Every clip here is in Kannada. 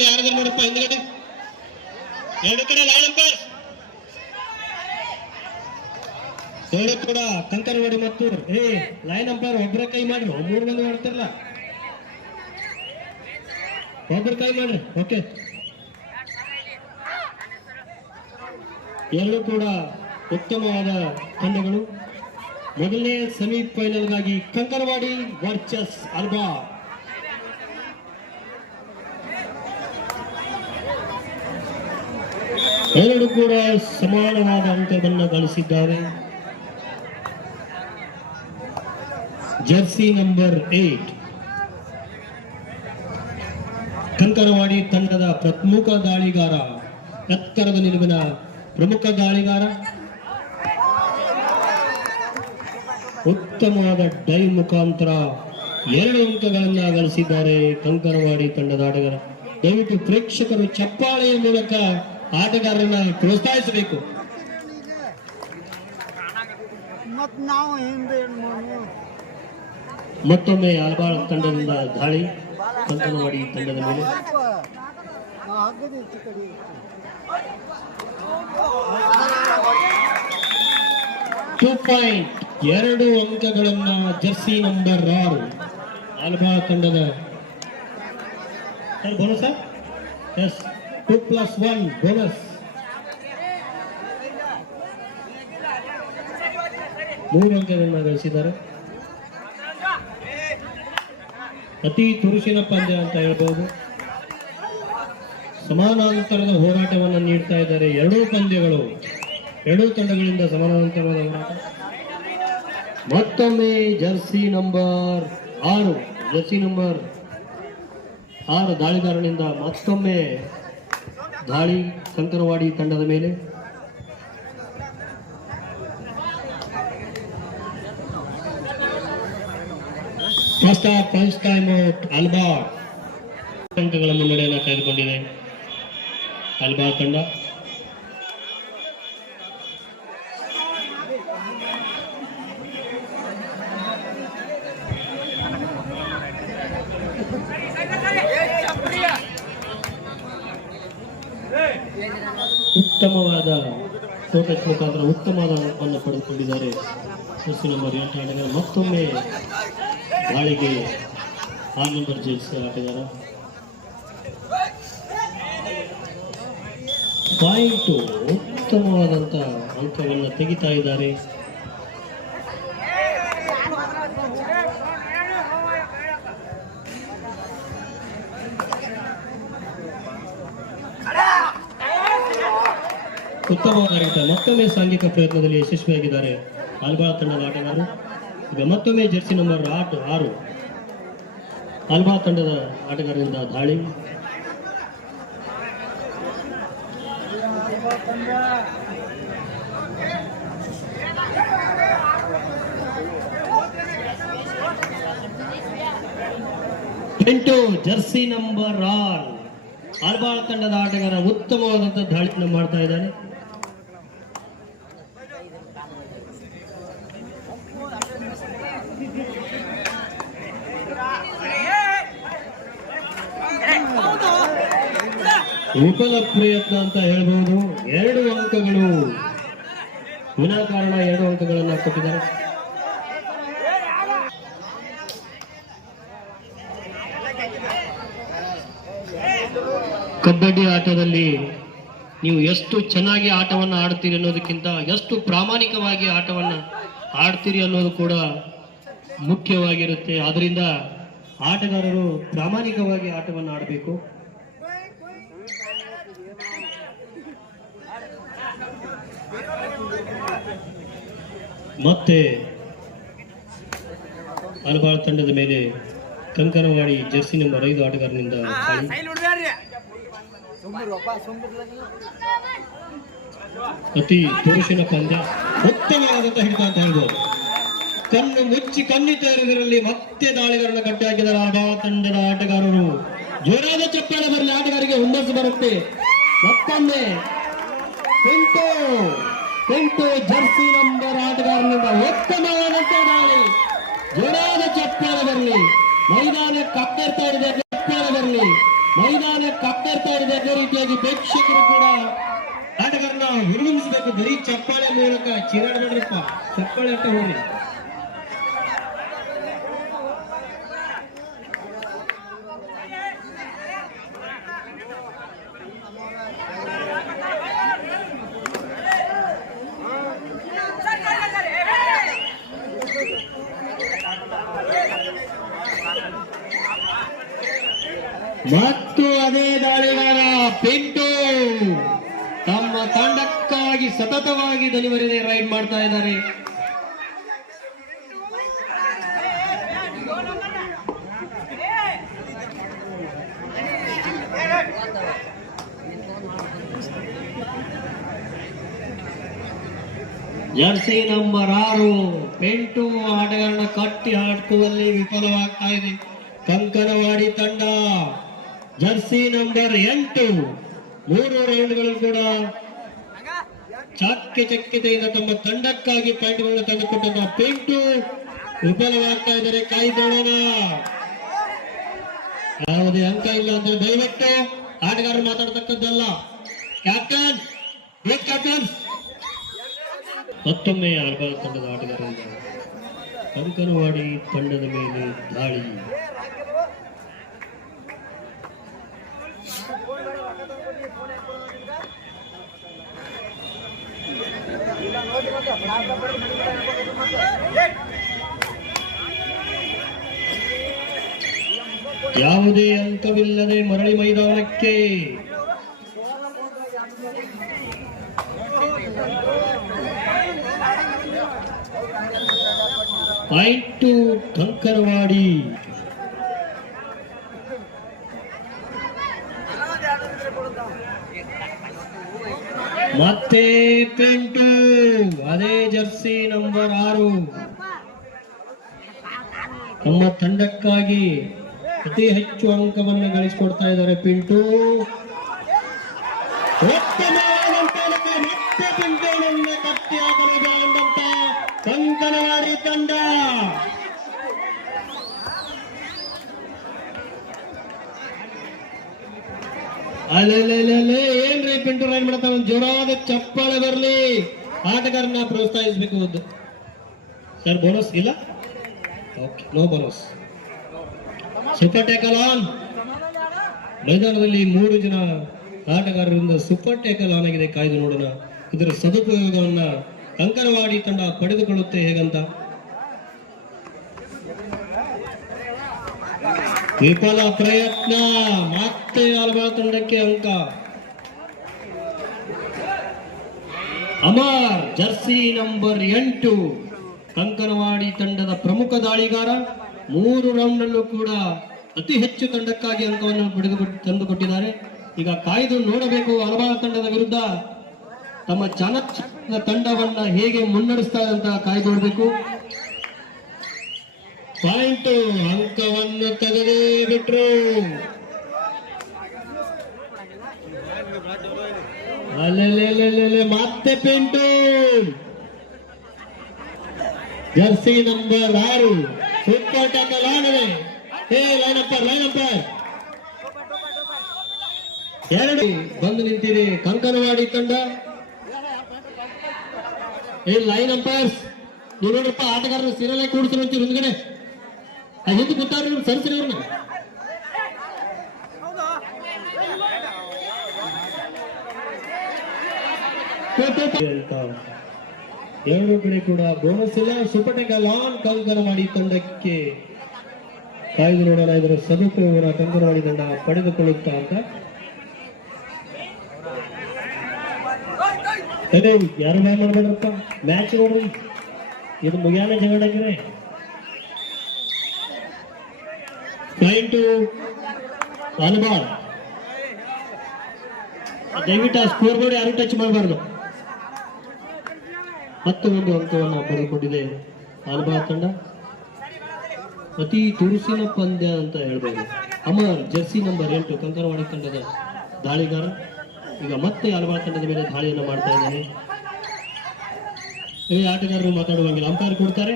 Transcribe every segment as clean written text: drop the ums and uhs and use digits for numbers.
ಹಿಂದ್ಗಡೆ ಯಾರಾದ್ರೂ ನೋಡಪ್ಪ, ಹಿಂದ್ಗಡೆ ಎರಡು ಕಡೆ ಲೈನ್ ಅಂಪೈರ್ ಎರಡು ಕೂಡ ಕಂಕನವಾಡಿ ಮತ್ತು ಲೈನ್ ಅಂಪೈರ್ ಒಬ್ಬರ ಕೈ ಮಾಡ್ರಿ, 3 ಮಂದಿ ಮಾಡ್ತಿರಲ್ಲ, ಒಬ್ಬರ ಕೈ ಮಾಡ್ರಿ. ಓಕೆ, ಎರಡು ಕೂಡ ಉತ್ತಮವಾದ ತಂಡಗಳು. ಮೊದಲನೇ ಸೆಮಿಫೈನಲ್ಗಾಗಿ ಕಂಕನವಾಡಿ ವರ್ಚಸ್ ಅಲ್ಬಾ. ಎರಡು ಕೂಡ ಸಮಾನವಾದ ಅಂಕವನ್ನು ಗಳಿಸಿದ್ದಾರೆ. ಜರ್ಸಿ ನಂಬರ್ 8 ಕಂಕನವಾಡಿ ತಂಡದ ಪ್ರಮುಖ ದಾಳಿಗಾರ, ಎತ್ತರದ ನಿಲುವಿನ ಪ್ರಮುಖ ದಾಳಿಗಾರ, ಉತ್ತಮವಾದ ಡೈ ಮುಖಾಂತರ 2 ಅಂಕಗಳನ್ನು ಗಳಿಸಿದ್ದಾರೆ ಕಂಕನವಾಡಿ ತಂಡದ ಆಟಗಾರ. ದಯವಿಟ್ಟು ಪ್ರೇಕ್ಷಕರು ಚಪ್ಪಾಳೆಯ ಮೂಲಕ ಆಟಗಾರರನ್ನ ಪ್ರೋತ್ಸಾಹಿಸಬೇಕು. ಮತ್ತೊಮ್ಮೆ ಆಲ್ಬಾಳ್ ತಂಡದಿಂದ ದಾಳಿ ಕಂಕನವಾಡಿ ತಂಡದ ಮೇಲೆ. 2 ಪಾಯಿಂಟ್, 2 ಅಂಕಗಳನ್ನ ಜರ್ಸಿ ನಂಬರ್ 6 ಆಲ್ಬಾಳ್ ತಂಡದ ಬೋನಸ್. S, 2+1 bonus. 3 ಅಂಕಗಳನ್ನ ಗಳಿಸಿದ್ದಾರೆ. ಅತಿ ತುರುಸಿನ ಪಂದ್ಯ ಅಂತ ಹೇಳ್ಬೋದು. ಸಮಾನಾಂತರದ ಹೋರಾಟವನ್ನು ನೀಡ್ತಾ ಇದ್ದಾರೆ. 2 ಪಂದ್ಯಗಳು, 2 ತಂಡಗಳಿಂದ ಸಮಾನಾಂತರದ ಹೋರಾಟ. ಮತ್ತೊಮ್ಮೆ ಜರ್ಸಿ ನಂಬರ್ 6 ದಾಳಿಗಾರನಿಂದ ಮತ್ತೊಮ್ಮೆ ದಾಳಿ ಕಂಕನವಾಡಿ ತಂಡದ ಮೇಲೆ. ಫಸ್ಟ್ ಟೈಮ್ ಔಟ್ ಅಲ್ಬಾ ಅಂಕಗಳ ಮುನ್ನಡೆಯನ್ನು ತೆಗೆದುಕೊಂಡಿದೆ ಅಲ್ಬಾ ತಂಡ. ಉತ್ತಮವಾದ ಫೋಕಸ್ ಮುಖಾಂತರ ಉತ್ತಮವಾದ ಅಂಕವನ್ನು ಪಡೆದುಕೊಂಡಿದ್ದಾರೆ ಜರ್ಸಿ ನಂಬರ್ 8 ಆಟಗಾರ. ಮತ್ತೊಮ್ಮೆ ದಾಳಿಗೆ 6 ನಂಬರ್ ಜರ್ಸಿ ಆಟಗಾರ. ಪಾಯಿಂಟು ಉತ್ತಮವಾದಂಥ ಅಂಕವನ್ನು ತೆಗಿತಾ ಇದ್ದಾರೆ. ಉತ್ತಮವಾದ ರೀತ ಮತ್ತೊಮ್ಮೆ ಸಾಂಘಿಕ ಪ್ರಯತ್ನದಲ್ಲಿ ಯಶಸ್ವಿಯಾಗಿದ್ದಾರೆ ಆಲ್ಬಾಳ್ ತಂಡದ ಆಟಗಾರರು. ಈಗ ಮತ್ತೊಮ್ಮೆ ಜರ್ಸಿ ನಂಬರ್ 6 ಆಲ್ಬಾಳ್ ತಂಡದ ಆಟಗಾರರಿಂದ ದಾಳಿ. ಜರ್ಸಿ ನಂಬರ್ 6 ಆಲ್ಬಾಳ್ ತಂಡದ ಆಟಗಾರ ಉತ್ತಮವಾದಂತಹ ದಾಳಿಯನ್ನು ಮಾಡ್ತಾ ಇದ್ದಾನೆ. ವಿಫಲ ಪ್ರಯತ್ನ ಅಂತ ಹೇಳ್ಬಹುದು. 2 ಅಂಕಗಳು ವಿನಾಕಾರಣ 2 ಅಂಕಗಳನ್ನು ಕೊಟ್ಟಿದ್ದಾರೆ. ಕಬಡ್ಡಿ ಆಟದಲ್ಲಿ ನೀವು ಎಷ್ಟು ಚೆನ್ನಾಗಿ ಆಟವನ್ನು ಆಡ್ತೀರಿ ಅನ್ನೋದಕ್ಕಿಂತ ಎಷ್ಟು ಪ್ರಾಮಾಣಿಕವಾಗಿ ಆಟವನ್ನು ಆಡ್ತೀರಿ ಅನ್ನೋದು ಕೂಡ ಮುಖ್ಯವಾಗಿರುತ್ತೆ. ಆದ್ದರಿಂದ ಆಟಗಾರರು ಪ್ರಾಮಾಣಿಕವಾಗಿ ಆಟವನ್ನು ಆಡಬೇಕು. ಮತ್ತೆ ಆಲ್ಬಾಳ್ ತಂಡದ ಮೇಲೆ ಕಂಕನವಾಡಿ ಜರ್ಸಿ ನಂಬರ್ 5 ಆಟಗಾರನಿಂದ ಅತಿ ತುರುಸಿನ ಪಂದ್ಯ, ಉತ್ತಮವಾದಂತ ಹಿಡಿತ ಅಂತ ಹೇಳ್ಬೋದು. ಕಣ್ಣು ಮುಚ್ಚಿ ಕಣ್ಣಿತ ಇರುವುದರಲ್ಲಿ ಮತ್ತೆ ದಾಳಿಗಾರನ ಗಟ್ಟಿ ಹಾಕಿದರೆ ಆಲ್ಬಾಳ್ ತಂಡದ ಆಟಗಾರರು. ಜೋರಾದ ಚಪ್ಪಾಳೆ ಬರಲಿ, ಆಟಗಾರರಿಗೆ ಹುಮ್ಮಸ್ಸು ಬರುತ್ತೆ. ಮತ್ತೊಮ್ಮೆ ಟೆಂಟು ಜರ್ಸಿ ನಂಬರ್ ಆಟಗಾರನಿಂದ ಉತ್ತಮವಾದಂತ ದಾಳಿ. ಜೋರಾದ ಚಪ್ಪಾಳೆ ಬರಲಿ, ಮೈದಾನ ಕಪ್ಪೆರ್ತಾ ಇದೆ, ಚಪ್ಪಾಳೆ ಬರಲಿ. ಮೈದಾನ ಕಪ್ಪರ್ತಾ ಇದೆ. ಅದೇ ರೀತಿಯಾಗಿ ಪ್ರೇಕ್ಷಕರು ಕೂಡ ಆಟಗಾರನ ಹುರಿದುಂಬಿಸಬೇಕು. ಬರೀ ಚಪ್ಪಾಳೆ ಮೂಲಕ ಚೀರಾಡಬೇಡ್ರಪ್ಪ, ಚಪ್ಪಾಳೆ ಅಂತ ಹೋಗಿ. ಮತ್ತು ಅದೇ ದಾಳಿಗಾರ ಪಿಂಟು ತಮ್ಮ ತಂಡಕ್ಕಾಗಿ ಸತತವಾಗಿ ಡೆಲಿವರಿ ರೈಡ್ ಮಾಡ್ತಾ ಇದ್ದಾರೆ. ಜರ್ಸಿ ನಂಬರ್ 6 ಪಿಂಟು ಆಟಗಾರನ ಕಟ್ಟಿ ಹಾಕುವಲ್ಲಿ ವಿಫಲವಾಗ್ತಾ ಇದೆ ಕಂಕನವಾಡಿ ತಂಡ. ಜರ್ಸಿ ನಂಬರ್ 8 3 ರೌಂಡ್ಗಳು ಕೂಡ ಚಾಕ್ಯಚಕ್ಯತೆಯಿಂದ ತಮ್ಮ ತಂಡಕ್ಕಾಗಿ ಪಾಯಿಂಟ್ಗಳನ್ನು ತಂದುಕೊಟ್ಟಂತಹ ಪಿಂಟು ವಿಫಲವಾಗ್ತಾ ಇದ್ದಾರೆ. ಕಾಯ್ದೋಣ, ಯಾವುದೇ ಅಂಕ ಇಲ್ಲ ಅಂತ ದಯವಿಟ್ಟು ಆಟಗಾರರು ಮಾತಾಡ್ತಕ್ಕದ್ದಲ್ಲ. Captain, great captain. ಮತ್ತೊಮ್ಮೆ ಆಟಗಾರ ತಂಡದ ಆಟಗಾರರಿಂದ ಕಂಕನವಾಡಿ ತಂಡದ ಮೇಲೆ ದಾಳಿ. ಯಾವುದೇ ಅಂಕವಿಲ್ಲದೆ ಮರಳಿ ಮೈದಾನಕ್ಕೆ. ಪಾಯಿಂಟ್ ಕಂಕನವಾಡಿ. ಮತ್ತೆ ಪಿಂಟು, ಅದೇ ಜರ್ಸಿ ನಂಬರ್ 6 ತಮ್ಮ ತಂಡಕ್ಕಾಗಿ ಅತಿ ಹೆಚ್ಚು ಅಂಕವನ್ನು ಗಳಿಸಿಕೊಡ್ತಾ ಇದ್ದಾರೆ. ಪಿಂಟು ಮತ್ತೆ ಪಿಂಟುವನ್ನು ಕಟ್ಟಿ ಹಾಕಲು ಜಾರಂತ ಕಂಕನವಾಡಿ ತಂಡ. ಅಲ್ಲೆಲ್ಲೆಲ್ಲೆ ಏನ್ರಿ ಪಿಂಟು ರೈಡ್ ಮಾಡ್ತಾ, ಒಂದು ಜೋರಾದ ಚಪ್ಪಾಳೆ ಬರಲಿ. ಆಟಗಾರನ ಪ್ರೋತ್ಸಾಹಿಸಬೇಕು. ಸರ್ ಬೋನಸ್ ಇಲ್ಲ? Okay, no bonus. Super tackle on. ಮೈದಾನದಲ್ಲಿ 3 ಜನ ಆಟಗಾರರಿಂದ ಸೂಪರ್ ಟ್ಯಾಕಲ್ ಆನ್ ಆಗಿದೆ. ಕಾಯ್ದು ನೋಡೋಣ ಇದರ ಸದುಪಯೋಗವನ್ನ ಕಂಕನವಾಡಿ ತಂಡ ಪಡೆದುಕೊಳ್ಳುತ್ತೆ ಹೇಗಂತ. ವಿಫಲ ಪ್ರಯತ್ನ. ಮತ್ತೆ ಆಲ್ಬಾ ತಂಡಕ್ಕೆ ಅಂಕ. ಅಮರ್ ಜರ್ಸಿ ನಂಬರ್ 8 ಕಂಕನವಾಡಿ ತಂಡದ ಪ್ರಮುಖ ದಾಳಿಗಾರ. 3 ರೌಂಡ್ನಲ್ಲೂ ಕೂಡ ಅತಿ ಹೆಚ್ಚು ತಂಡಕ್ಕಾಗಿ ಅಂಕವನ್ನು ತಂದುಕೊಟ್ಟಿದ್ದಾರೆ. ಈಗ ಕಾಯ್ದು ನೋಡಬೇಕು ಆಲ್ಬಾ ತಂಡದ ವಿರುದ್ಧ ತಮ್ಮ ಚಾಣಕ್ಯ ತಂಡವನ್ನ ಹೇಗೆ ಮುನ್ನಡೆಸ್ತಾರೆ ಅಂತ ಕಾಯ್ದು ನೋಡಬೇಕು. ಪಾಯಿಂಟ್ ಅಂಕವನ್ನು ತೆಗೆದೇ ಬಿಟ್ರು. ಅಲ್ಲೆಲ್ಲೆಲ್ಲೆಲ್ಲೆ ಮತ್ತೆ Pintu. Jersey number 6 super tackle ಆಗಿದೆ. ಲೈನಪ್ಪರ್ 2 ಬಂದು ನಿಂತಿದೆ ಕಂಕನವಾಡಿ ತಂಡ. ಲೈನ್ ಅಂಪೈರ್ಸ್ ನೀವು ನೋಡಪ್ಪ, ಆಟಗಾರರು ಸಿರಲೆ ಕೂಡಿಸಿರೋ ಮುಂದ್ಗಡೆ ಹಿಂದೆ ಕೂತಾರ ಸರಿಸರಿ ಅವ್ರನ್ನ. ಎರಡು ಕಡೆ ಕೂಡ ಬೋನಸ್ ಇಲ್ಲ. ಸೂಪರ್ ಟ್ಯಾಕಲ್ ಆನ್ ಕಂಕನವಾಡಿ ತಂಡಕ್ಕೆ. ಕಾಯ್ದು ನೋಡೋಣ ಇದರ ಸದುಪಯೋಗ ಕಂಕನವಾಡಿ ತಂಡ ಪಡೆದುಕೊಳ್ಳುತ್ತಾ ಅಂತ. ಯಾರು ಬ್ಯಾನ್ ಮಾಡ್ಬೇಡ್ರಪ್ಪ, ಮ್ಯಾಚ್ ನೋಡ್ರಿ, ಇದು ಮುಗಿಯಾನ ಜಗಳಾಗಿದೆ. Point volleyball. ದಯವಿಟ್ಟು ಆ ಸ್ಕೋರ್ ಬೋರ್ಡ್ ಯಾರು ಟಚ್ ಮಾಡಬಾರ್ದು. ಮತ್ತೆ ಒಂದು ಅಂಕವನ್ನು ಪಡೆದುಕೊಂಡಿದೆ ವಾಲಿಬಾಲ್ ತಂಡ. ಅತಿ ತುರುಸಿನ ಪಂದ್ಯ ಅಂತ ಹೇಳ್ಬೋದು. ಅಮರ್ ಜರ್ಸಿ ನಂಬರ್ 8 ಕಂಕನವಾಡಿ ತಂಡದ ದಾಳಿಗಾರ ಈಗ ಮತ್ತೆ ವಾಲಿಬಾಲ್ ತಂಡದ ಮೇಲೆ ದಾಳಿಯನ್ನು ಮಾಡ್ತಾ ಇದ್ದಾನೆ. ಈ ಆಟಗಾರರು ಮಾತಾಡುವಂಗಿಲ್ಲ, ಅಂಪೈರ್ ಕೊಡ್ತಾರೆ.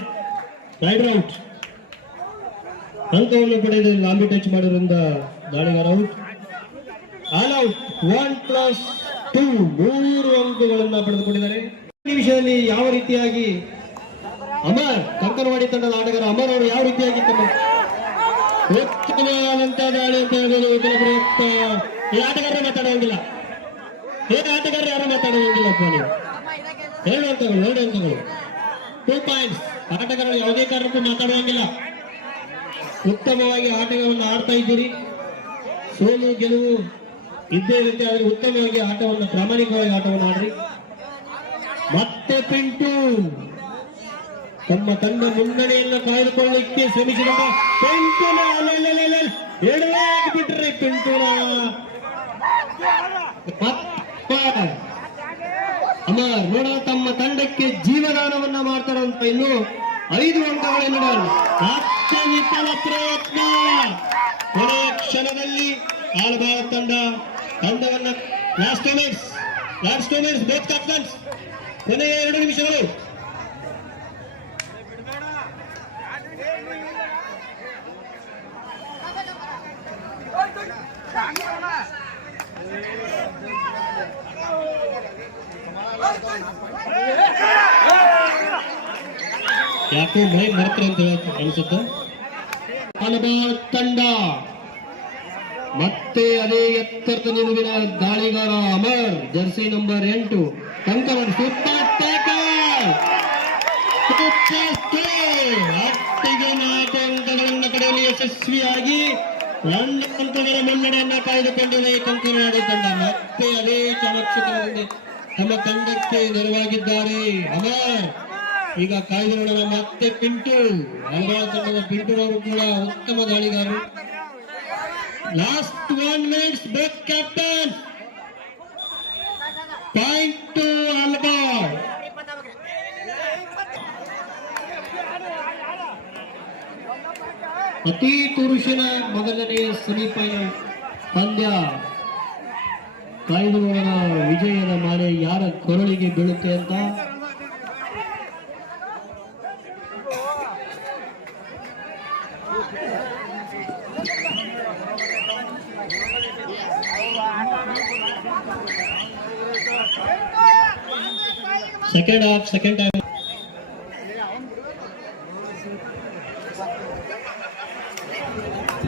Rider out. ಅಂಕವನ್ನು ಪಡೆದು ಲಾಂಬಿ ಟಚ್ ಮಾಡಿರೋದ್ರಿಂದ ದಾಳಿಗಾರ ಔಟ್. ಆಲ್ ಔಟ್ 1+2 3 ಅಂಕಗಳನ್ನು ಪಡೆದುಕೊಂಡಿದ್ದಾರೆ. ಈ ನಿಮಿಷದಲ್ಲಿ ಯಾವ ರೀತಿಯಾಗಿ ಅಮರ್ ಕಂಕನವಾಡಿ ತಂಡದ ಆಟಗಾರ ಅಮರ್ ಅವರು ಯಾವ ರೀತಿಯಾಗಿ ತಮ್ಮ ಉತ್ತಮವಾದಂತಹ ದಾಳಿ ಅಂತ ಹೇಳ್ಬೋದು. ಈ ಆಟಗಾರರು ಮಾತಾಡುವಂಗಿಲ್ಲ, ಆಟಗಾರರು ಯಾರು ಮಾತಾಡುವಂಗಿಲ್ಲಪ್ಪ. ನೀವು 2 ಅಂಕಗಳು 2 ಪಾಯಿಂಟ್ಸ್. ಆಟಗಾರರು ಯಾವುದೇ ಕಾರಣಕ್ಕೂ ಮಾತಾಡುವಂಗಿಲ್ಲ. ಉತ್ತಮವಾಗಿ ಆಟಗಳನ್ನು ಆಡ್ತಾ ಇದ್ದೀರಿ. ಸೋಲು ಗೆಲುವು ಇದ್ದೇ ಇರುತ್ತೆ, ಆದರೆ ಉತ್ತಮವಾಗಿ ಆಟವನ್ನು ಪ್ರಾಮಾಣಿಕವಾಗಿ ಆಟವನ್ನು ಆಡ್ರಿ. ಮತ್ತೆ ಪಿಂಟು ತಮ್ಮ ತಂಡ ಮುನ್ನಡೆಯನ್ನು ಕಾಯ್ದುಕೊಳ್ಳಲಿಕ್ಕೆ ಶ್ರಮಿಸಿದ ಪಿಂಟುನ ಎಡವೇ ಬಿಟ್ರಿ. ಪಿಂಟುನ ಅಮರ್ ನೋಡ ತಮ್ಮ ತಂಡಕ್ಕೆ ಜೀವದಾನವನ್ನ ಮಾಡ್ತಾರಂತ. ಇನ್ನು 5 ಅಂಕಗಳನ್ನು ಮತ್ತೆ ವಿಫಲ ಪ್ರಯತ್ನ. ಕೊನೆಯ ಕ್ಷಣದಲ್ಲಿ ಆಲ್ಬಾಳ ತಂಡವನ್ನ ಲಾಸ್ಟ್ 2 ಮಿನಿಟ್ಸ್ ಬೋತ್ ಕ್ಯಾಪ್ಟನ್ಸ್. ಕೊನೆಯ 2 ನಿಮಿಷಗಳು. ಯಾಕೋ ಮೈ ಮರ್ತ್ರೆ ಅಂತ ಅನಿಸುತ್ತೆ. ಆಲ್ಬಾಳ ತಂಡ ಮತ್ತೆ ಅದೇ ಎತ್ತರದ ನಿಲುವಿನ ದಾಳಿಗಾರ Amar, jersey number 8 Kankanawadi. Super tackle. ಒಟ್ಟಿಗೆ 4 ಅಂಕಗಳನ್ನು ಪಡೆಯಲು ಯಶಸ್ವಿಯಾಗಿ 1 ಅಂಕಗಳ ಮುನ್ನಡೆಯನ್ನ ಕಾಯ್ದುಕೊಂಡಿದೆ ಕಂಕನವಾಡಿ ತಂಡ. ಮತ್ತೆ ಅದೇ ಚಮತ್ಕಾರದಿಂದ ತಮ್ಮ ತಂಡಕ್ಕೆ ನೆರವಾಗಿದ್ದಾರೆ ಅಮರ್. ಈಗ ಕಾಯ್ದು ನೋಡೋಣ. ಮತ್ತೆ ಪಿಂಟು, ಆಲ್ಬಾಳ ತಂಡದ ಪಿಂಟುರವರು ಕೂಡ ಉತ್ತಮ ದಾಳಿಗಾರರು. Last 1 minutes both captain. Point to ಆಲ್ಬಾಳ. ಅತಿ ತುರುಷಿನ ಮೊದಲನೆಯ ಸೆಮಿಫೈನಲ್ ಪಂದ್ಯ. ಕಾಯ್ದು ನೋಡೋಣ ವಿಜಯದ ಮಾಲೆ ಯಾರ ಕೊರಳಿಗೆ ಬೀಳುತ್ತೆ ಅಂತ. ಸೆಕೆಂಡ್ ಟೈಮ್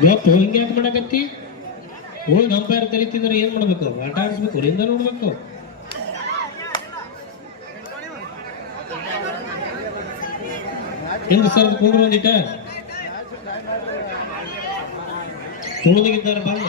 ಇವತ್ತು ಹಿಂಗೆ ಆಟ ಮಾಡಕತ್ತಿ. ಹೋಗಿ ಅಂಪೈರ್ ಕಲಿತಿದ್ರೆ ಏನ್ ಮಾಡ್ಬೇಕು? ಆಟ ಆಡಿಸ್ಬೇಕು, ಹೊರಿಂದ ನೋಡ್ಬೇಕು. ಹಿಂದೆ ಸರ್ ಕೊಂಡ್ರು ಒಂದಿಟ್ಟ ತುಳಿದಾಗಿದ್ದಾರೆ ಬಂದು.